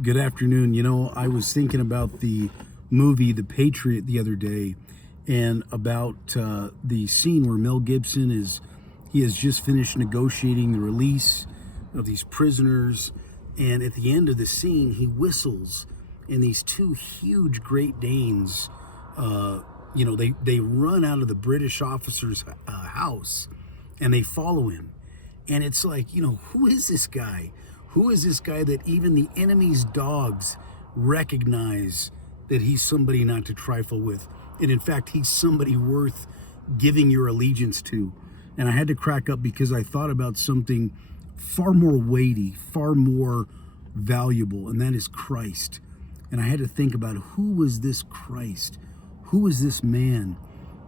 Good afternoon. I was thinking about the movie The Patriot the other day, and about the scene where Mel Gibson he has just finished negotiating the release of these prisoners, and at the end of the scene, he whistles, and these two huge Great Danes, they run out of the British officer's house, and they follow him. And it's like, who is this guy? Who is this guy that even the enemy's dogs recognize that he's somebody not to trifle with? And in fact, he's somebody worth giving your allegiance to. And I had to crack up because I thought about something far more weighty, far more valuable, and that is Christ. And I had to think about, who was this Christ? Who was this man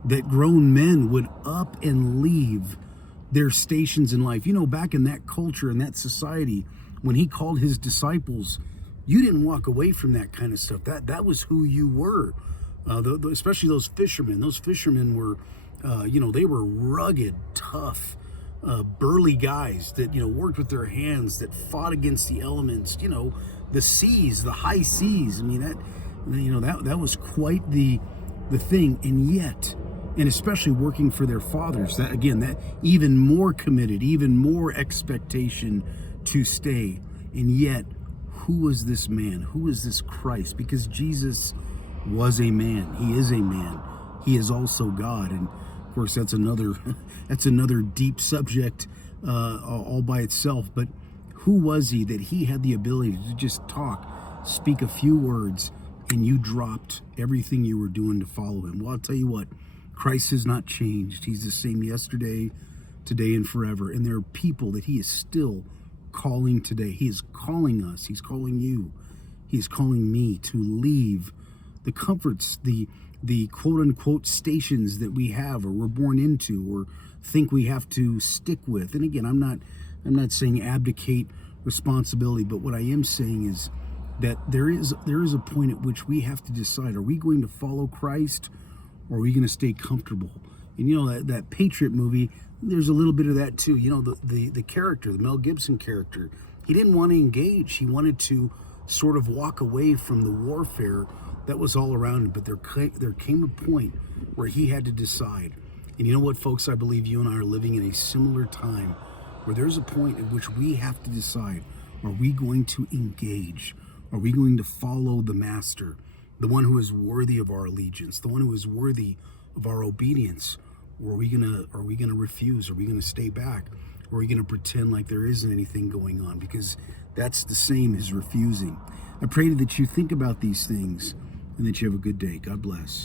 that grown men would up and leave their stations in life? Back in that culture and that society, when he called his disciples, you didn't walk away from that kind of stuff. That was who you were. Especially those fishermen. Those fishermen were, they were rugged, tough, burly guys that, worked with their hands, that fought against the elements, the seas, the high seas. I mean, that was quite the thing. And yet, and especially working for their fathers, that even more committed, even more expectation to stay. And yet, who was this man? Who is this Christ? Because Jesus was a man. He is a man. He is also God. And of course, that's another deep subject all by itself. But who was he that he had the ability to just speak a few words, and you dropped everything you were doing to follow him? Well, I'll tell you what, Christ has not changed. He's the same yesterday, today, and forever. And there are people that he is still calling today. He is calling us. He's calling you. He's calling me to leave the comforts, the quote unquote stations that we have, or we're born into, or think we have to stick with. And again, I'm not saying abdicate responsibility, but what I am saying is that there is a point at which we have to decide: are we going to follow Christ, or are we going to stay comfortable? And that Patriot movie, there's a little bit of that too. The character, the Mel Gibson character, he didn't want to engage. He wanted to sort of walk away from the warfare that was all around him. But there came a point where he had to decide. And you know what, folks? I believe you and I are living in a similar time where there's a point at which we have to decide: are we going to engage? Are we going to follow the Master, the one who is worthy of our allegiance, the one who is worthy of our obedience? Or are we gonna refuse? Are we gonna stay back? Or are we gonna pretend like there isn't anything going on? Because that's the same as refusing. I pray that you think about these things, and that you have a good day. God bless.